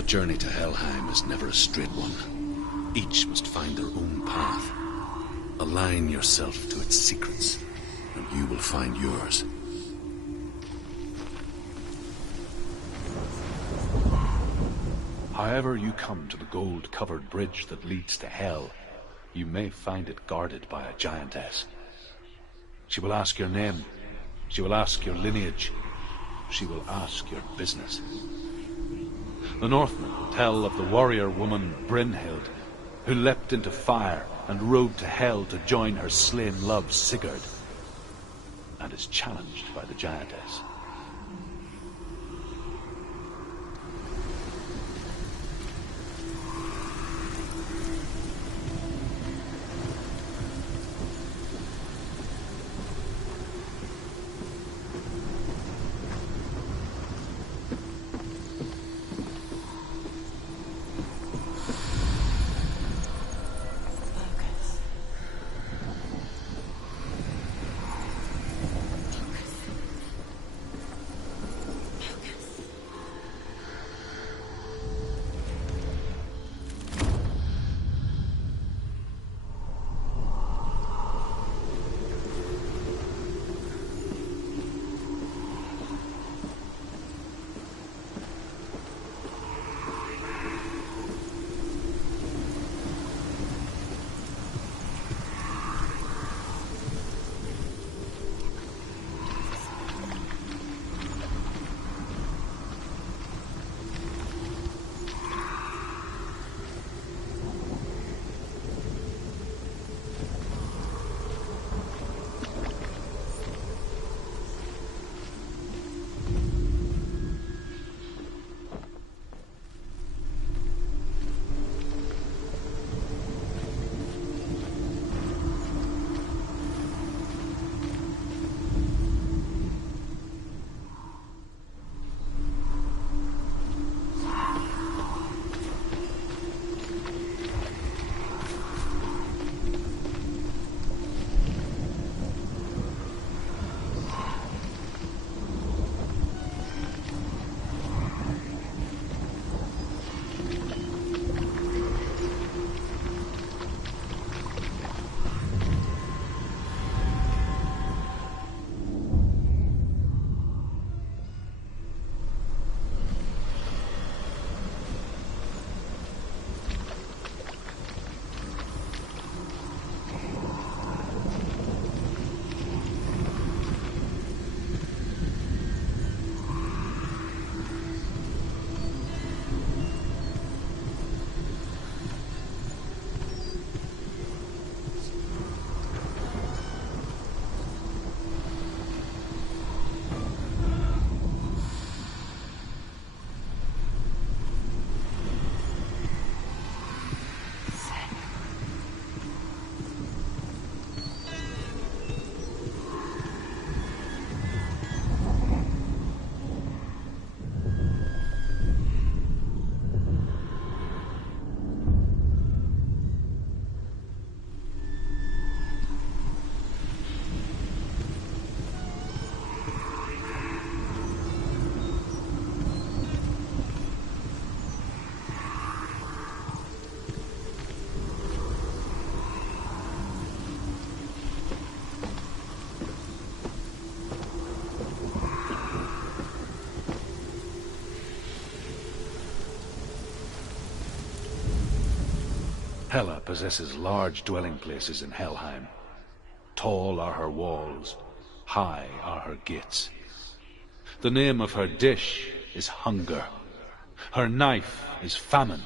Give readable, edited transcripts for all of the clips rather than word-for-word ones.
The journey to Helheim is never a straight one. Each must find their own path. Align yourself to its secrets, and you will find yours. However you come to the gold-covered bridge that leads to Hell, you may find it guarded by a giantess. She will ask your name. She will ask your lineage. She will ask your business. The Northmen tell of the warrior woman Brynhild, who leapt into fire and rode to Hell to join her slain love Sigurd, and is challenged by the giantess. Hela possesses large dwelling places in Helheim. Tall are her walls, high are her gates. The name of her dish is hunger. Her knife is famine.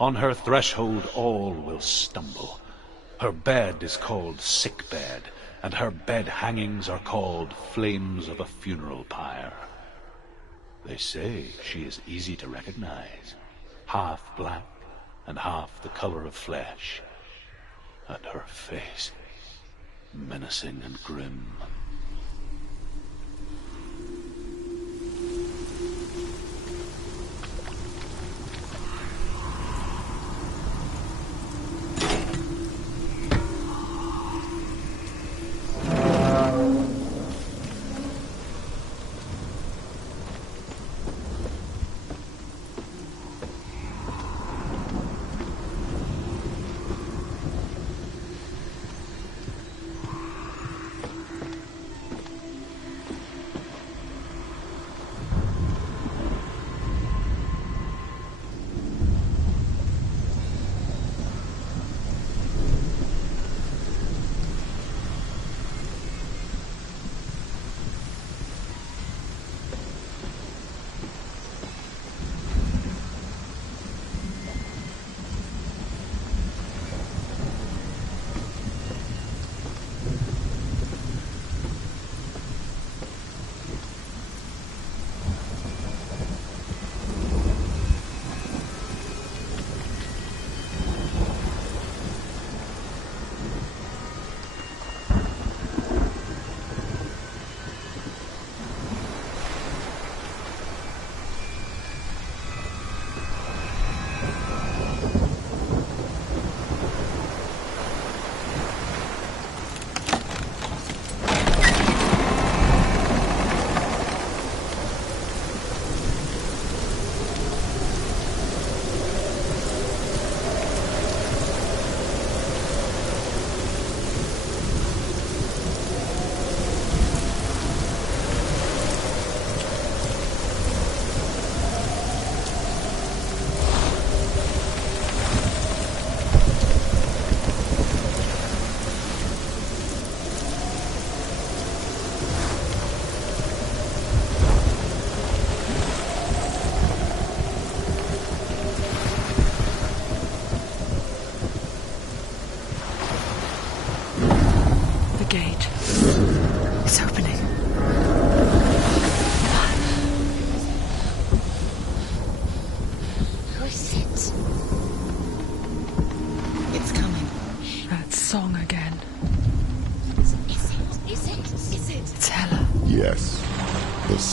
On her threshold all will stumble. Her bed is called sick bed, and her bed hangings are called flames of a funeral pyre. They say she is easy to recognize, half black and half the color of flesh, and her face menacing and grim.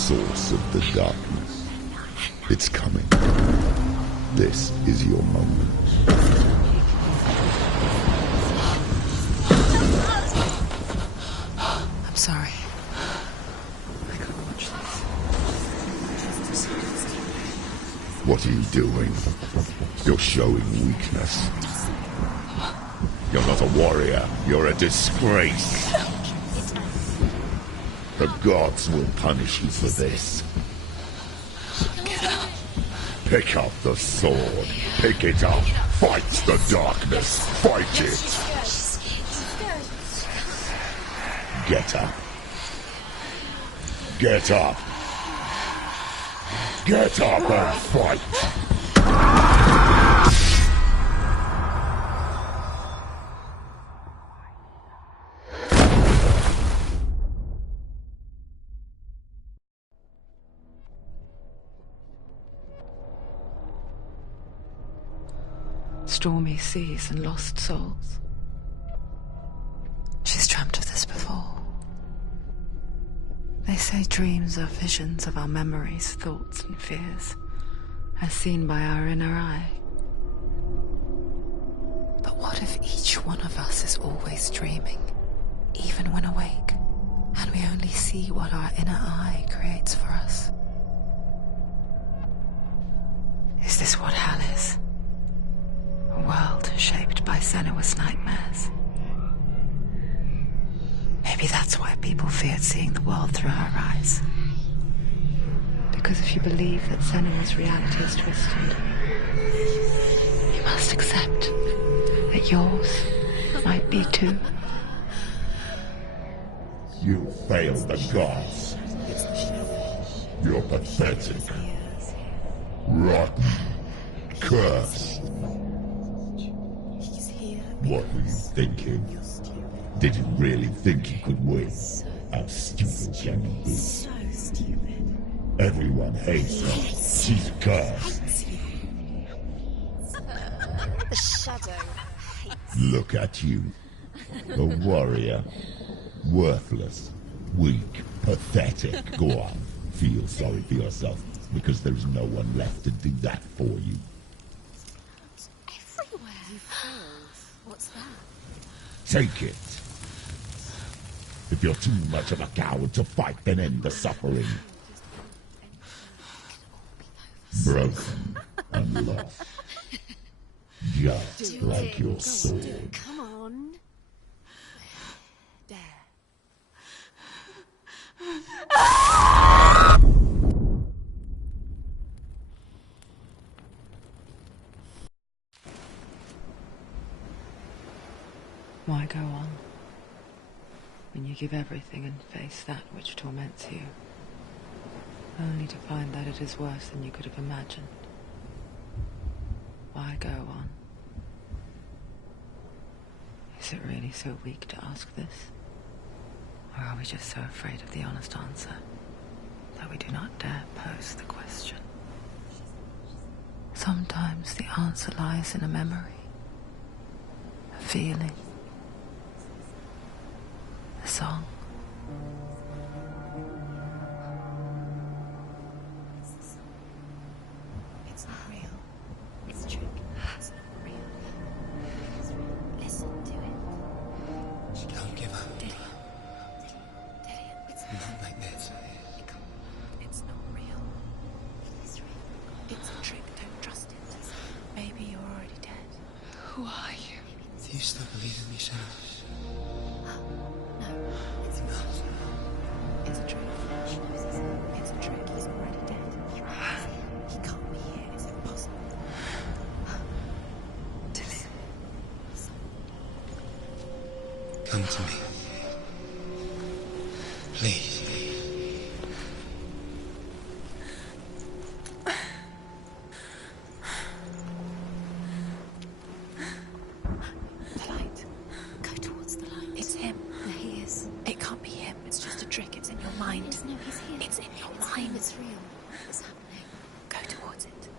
source of the darkness. It's coming. This is your moment. I'm sorry. I can't watch this. What are you doing? You're showing weakness. You're not a warrior. You're a disgrace. The gods will punish you for this. Pick up the sword. Pick it up. Fight the darkness. Fight it. Get up. Get up. Get up and fight. Stormy seas and lost souls. She's dreamt of this before. They say dreams are visions of our memories, thoughts and fears, as seen by our inner eye. But what if each one of us is always dreaming, even when awake, and we only see what our inner eye creates for us? Is this what hell is? A world shaped by Senua's nightmares. Maybe that's why people feared seeing the world through her eyes. Because if you believe that Senua's reality is twisted, you must accept that yours might be too. You failed the gods. You're pathetic. Rotten. Cursed. What were you thinking? Did you really think you could win? How stupid can you be? So stupid. Everyone hates her. She's cursed. The shadow hates. Look at you. A warrior. Worthless. Weak. Pathetic. Go on. Feel sorry for yourself, because there's no one left to do that for you. Everywhere. You failed. What's that? Take it. If you're too much of a coward to fight, then end the suffering. Broken and lost. Just like your sword. Come on. Dare. Why go on when you give everything and face that which torments you, only to find that it is worse than you could have imagined? Why go on? Is it really so weak to ask this? Or are we just so afraid of the honest answer that we do not dare pose the question? Sometimes the answer lies in a memory, a feeling, a song. It's not real. It's a trick. It's not real. Listen to it. Don't give up. Dillian. It's Not like this. It's not real. It's real. It's a trick. Don't trust it. Maybe you're already dead. Who are you? Do you still believe in me, Senua? No, it's not. It's a trick. It's a trick. He's already dead. He can't be here. It's impossible. Dillian. Come to me. Please. The light. Go towards the light. It's him. No, he is. It can't be him. It's just a trick. It's in your mind. No, he's here. It's in your mind. It's real. What's happening? Go towards it.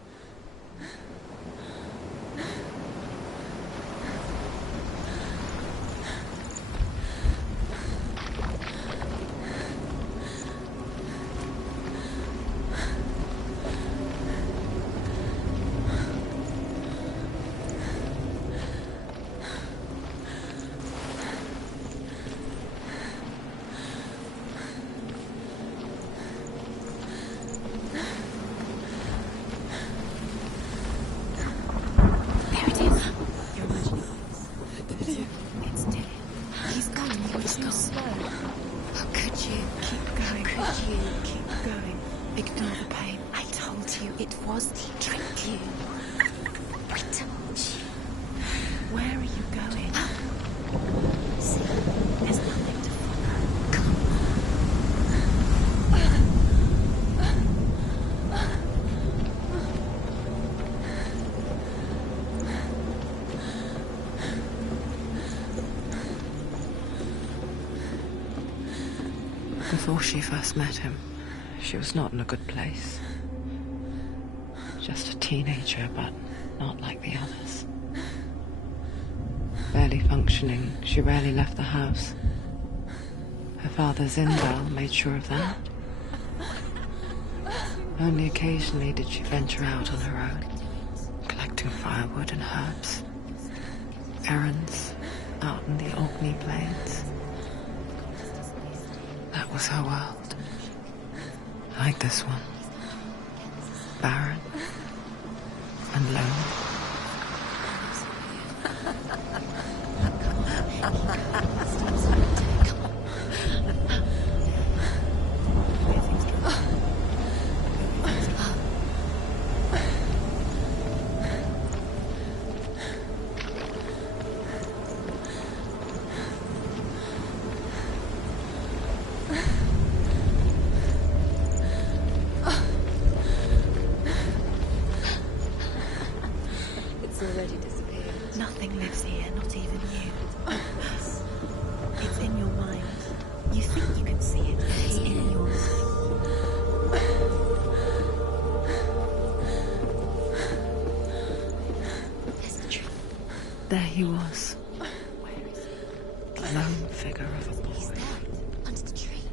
you. It was to trick you. I told you. Where are you going? See, there's nothing to follow. Come Before she first met him, she was not in a good place. Just a teenager, but not like the others. Barely functioning, she rarely left the house. Her father Zindal made sure of that. Only occasionally did she venture out on her own, collecting firewood and herbs. Errands out in the Orkney Plains. That was her world. Like this one. Barren and lonely. It's already disappeared. Nothing lives here, not even you. It's in your mind. You think you can see it, but it's in your mind. There's the truth. There he was. Where is he? The lone figure of a He's boy. there, under the tree.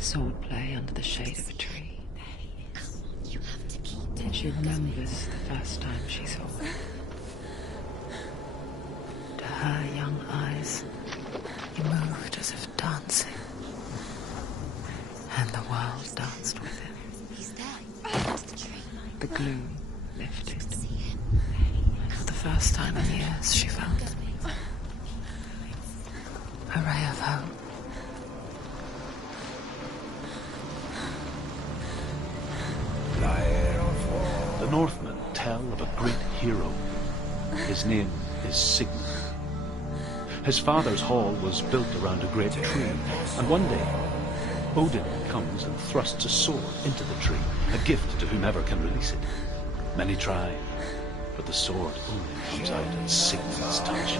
Swordplay under the shade of a tree. There he is. Come on, you have to keep doing And she it. remembers the first time she saw him. To her young eyes, he moved as if dancing. And the world danced with him. He's there, under the tree. The gloom lifted. See him. And for the first time in years, she felt a ray of hope. The Northmen tell of a great hero. His name is Sigmund. His father's hall was built around a great tree, and one day Odin comes and thrusts a sword into the tree, a gift to whomever can release it. Many try, but the sword only comes out at Sigmund's touch.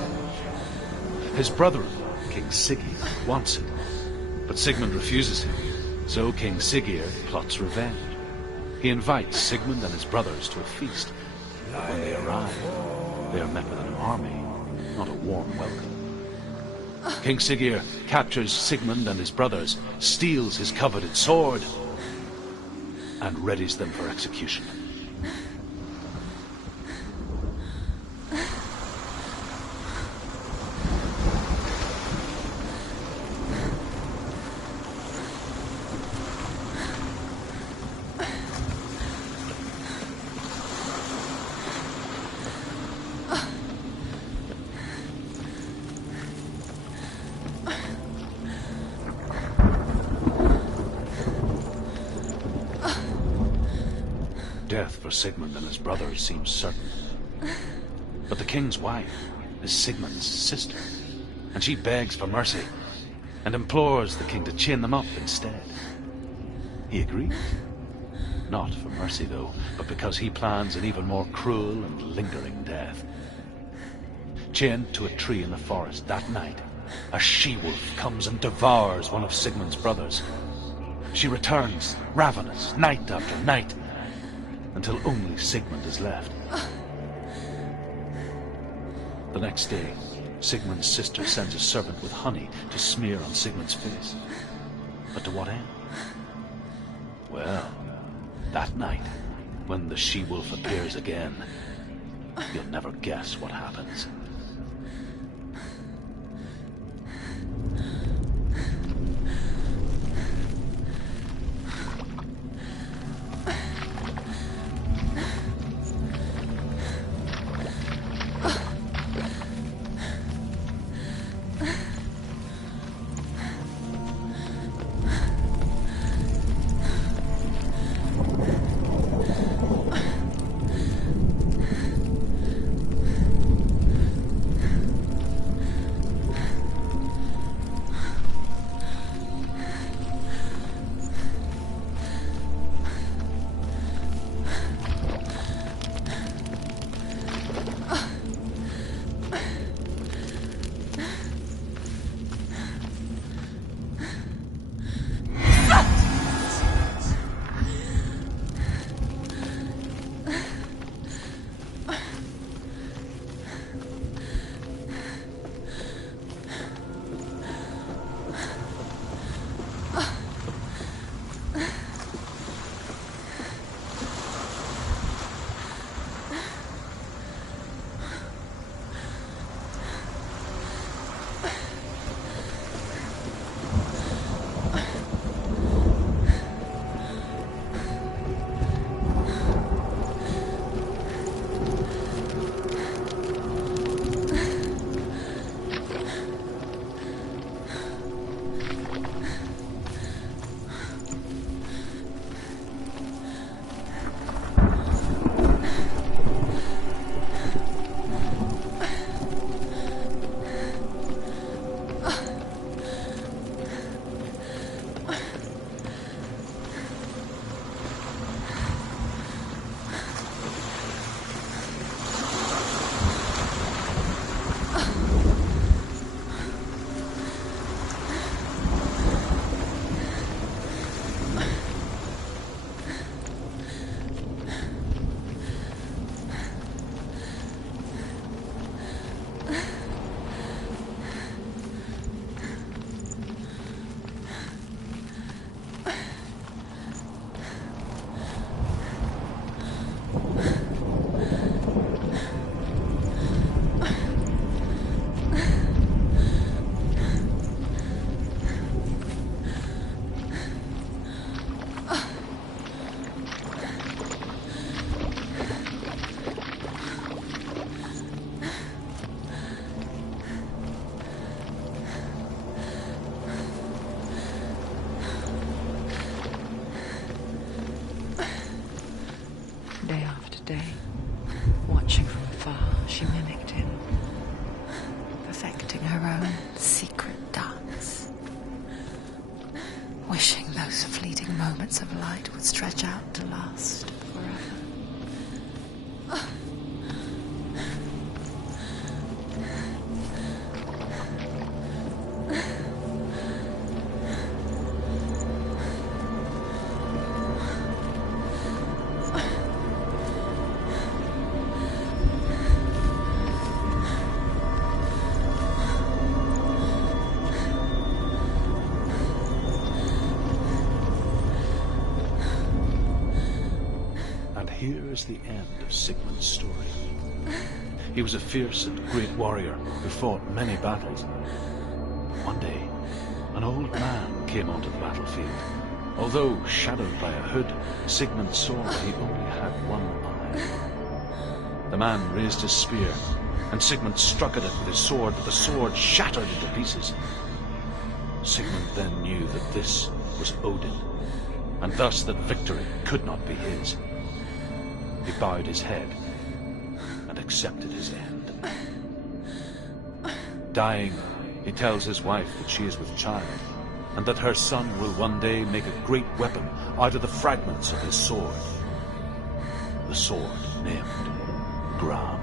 His brother-in-law, King Siggeir, wants it, but Sigmund refuses him, so King Siggeir plots revenge. He invites Sigmund and his brothers to a feast, but when they arrive, they are met with an army, not a warm welcome. King Siggeir captures Sigmund and his brothers, steals his coveted sword, and readies them for execution. Death for Sigmund and his brothers seems certain. But the king's wife is Sigmund's sister, and she begs for mercy and implores the king to chain them up instead. He agrees. Not for mercy, though, but because he plans an even more cruel and lingering death. Chained to a tree in the forest that night, a she-wolf comes and devours one of Sigmund's brothers. She returns, ravenous, night after night, until only Sigmund is left. The next day, Sigmund's sister sends a servant with honey to smear on Sigmund's face. But to what end? Well, that night, when the she-wolf appears again, you'll never guess what happens. Day after day, watching from afar, she mimicked him, perfecting her own secret dance, wishing those fleeting moments of light would stretch out to last forever. Here is the end of Sigmund's story. He was a fierce and great warrior who fought many battles. One day, an old man came onto the battlefield. Although shadowed by a hood, Sigmund saw that he only had one eye. The man raised his spear, and Sigmund struck at it with his sword, but the sword shattered into pieces. Sigmund then knew that this was Odin, and thus that victory could not be his. He bowed his head and accepted his end. Dying, he tells his wife that she is with child, and that her son will one day make a great weapon out of the fragments of his sword. The sword named Gram.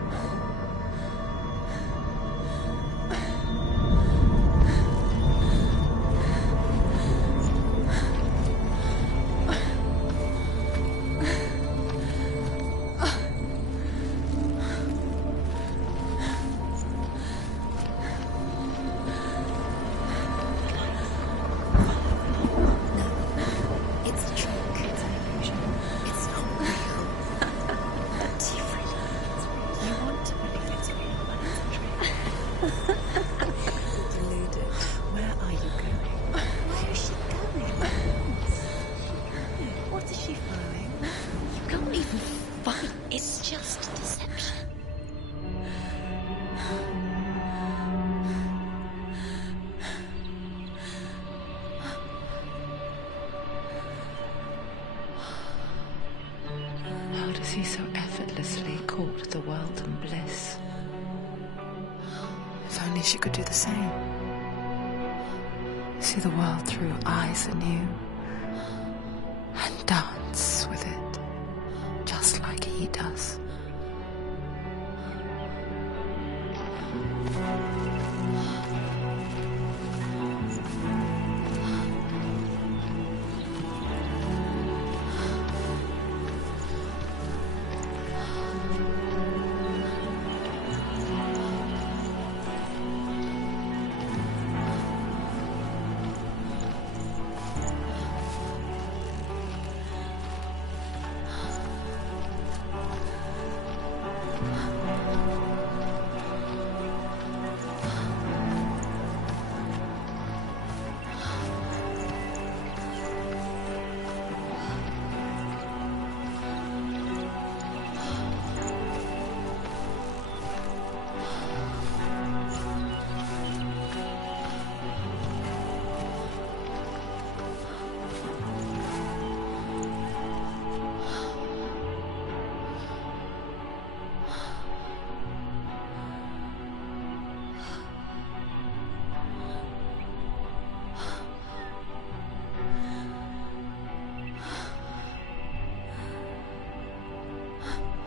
He so effortlessly caught the world in bliss. If only she could do the same. See the world through eyes anew and dance with it, just like he does.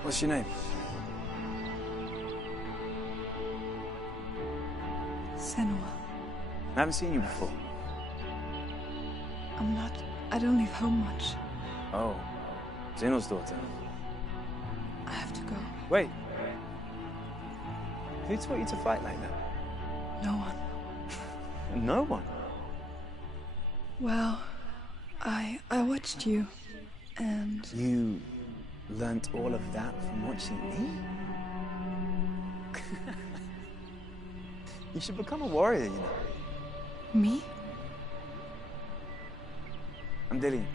What's your name? Senua. I haven't seen you before. I don't leave home much. Oh, Zeno's daughter. I have to go. Wait. Who taught you to fight like that? No one. No one? Well, I watched you, and... You learnt all of that from watching me? You should become a warrior, you know. Me? I'm Dillian.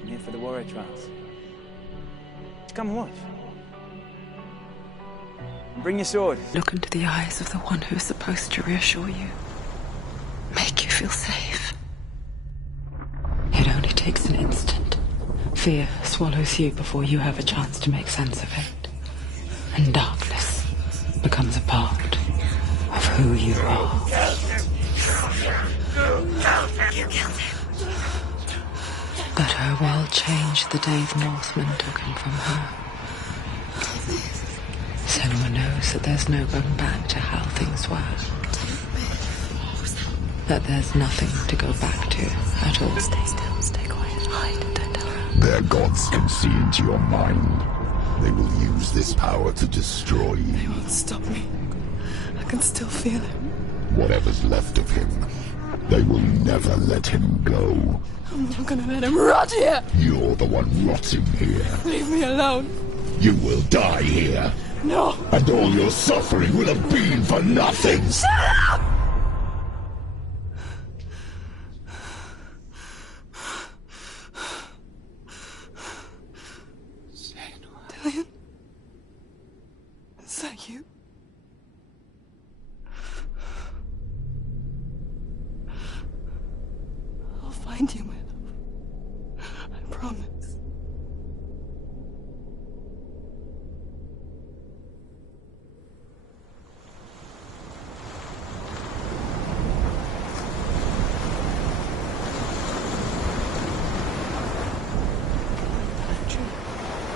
I'm here for the warrior trials. Just come and watch. And bring your sword. Look into the eyes of the one who's supposed to reassure you, make you feel safe. It only takes an instant. Fear swallows you before you have a chance to make sense of it. And darkness becomes a part of who you are. But her world changed the day the Northmen took him from her. Senua knows that there's no going back to how things were. That there's nothing to go back to at all. Stay still, stay quiet, hide, don't tell her. Their gods can see into your mind. They will use this power to destroy you. They won't stop me. I can still feel him. Whatever's left of him, they will never let him go. I'm not gonna let him rot here! You're the one rotting here. Leave me alone! You will die here. No! And all your suffering will have been for nothing. Shut up! Dillion? Is that you? I'll find you, my love. I promise.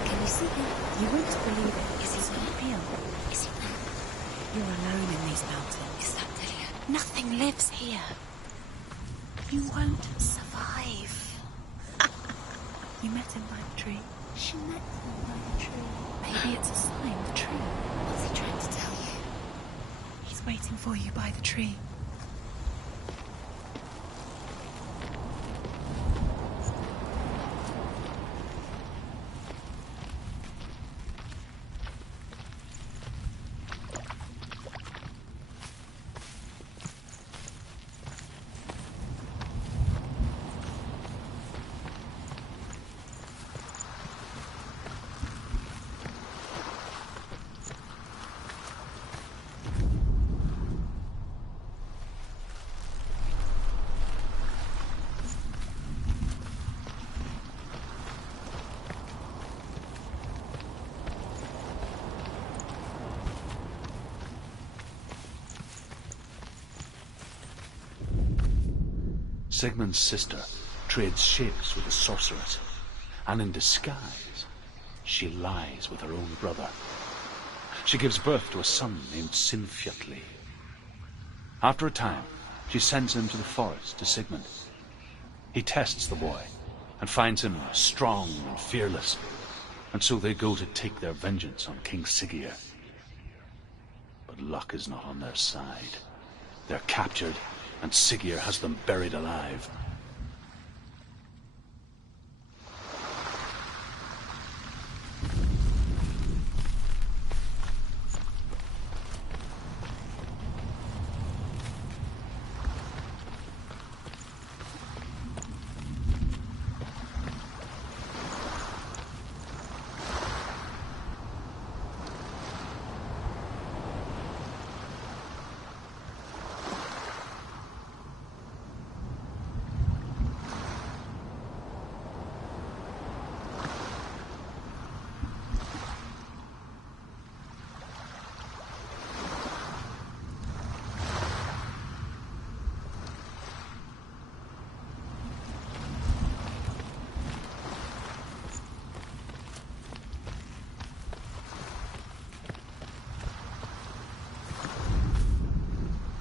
Can you see him? You won't believe it. Is he real? Is he real? You're alone in these mountains. Is that Dillion? Nothing lives here. You won't survive. You met him by the tree. She met him by the tree. Maybe it's a sign, the tree. What's he trying to tell you? He's waiting for you by the tree. Sigmund's sister trades shapes with the sorceress, and in disguise, she lies with her own brother. She gives birth to a son named Sinfjotli. After a time, she sends him to the forest to Sigmund. He tests the boy and finds him strong and fearless, and so they go to take their vengeance on King Siggeir. But luck is not on their side. They're captured, and Siggeir has them buried alive.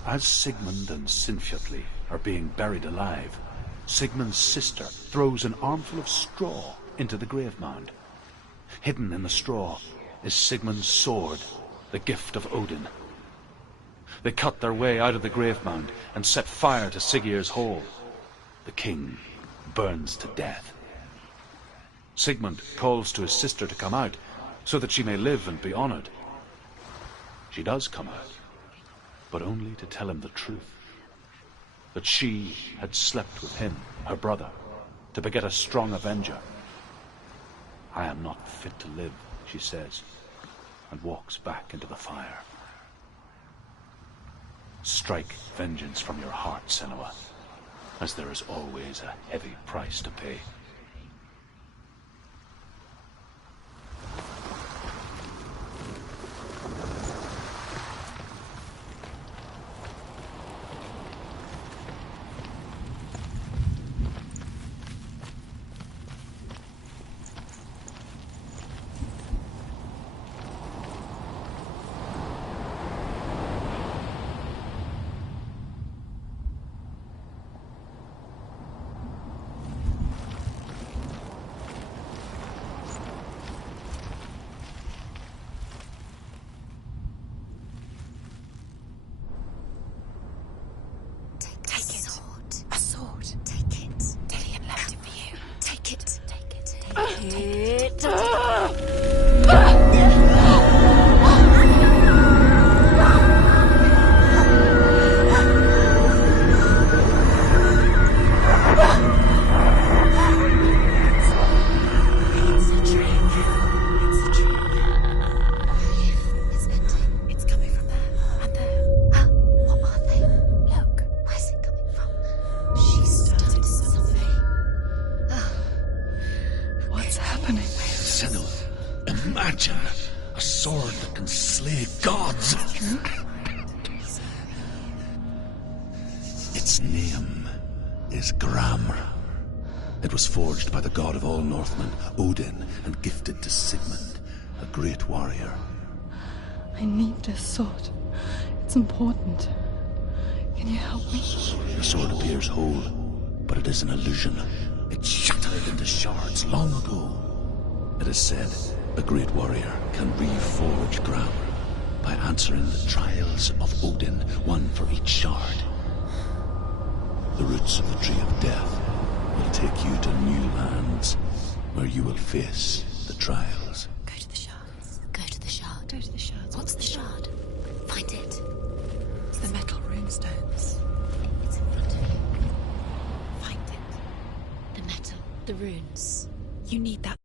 As Sigmund and Sinfjotli are being buried alive, Sigmund's sister throws an armful of straw into the grave mound. Hidden in the straw is Sigmund's sword, the gift of Odin. They cut their way out of the grave mound and set fire to Siggeir's hall. The king burns to death. Sigmund calls to his sister to come out so that she may live and be honored. She does come out, but only to tell him the truth. That she had slept with him, her brother, to beget a strong avenger. I am not fit to live, she says, and walks back into the fire. Strike vengeance from your heart, Senua, as there is always a heavy price to pay. Imagine a sword that can slay gods. Its name is Gram. It was forged by the god of all Northmen, Odin, and gifted to Sigmund, a great warrior. I need this sword. It's important. Can you help me? The sword appears whole, but it is an illusion. It shattered into shards long ago. It is said a great warrior can reforge Gram by answering the trials of Odin, one for each shard. The roots of the Tree of Death will take you to new lands where you will face the trials. Go to the shards. Go to the shard. Go to the shards. What's the shard? Find it. It's the metal runestones. It's in front of you. Find it. The metal. The runes. You need that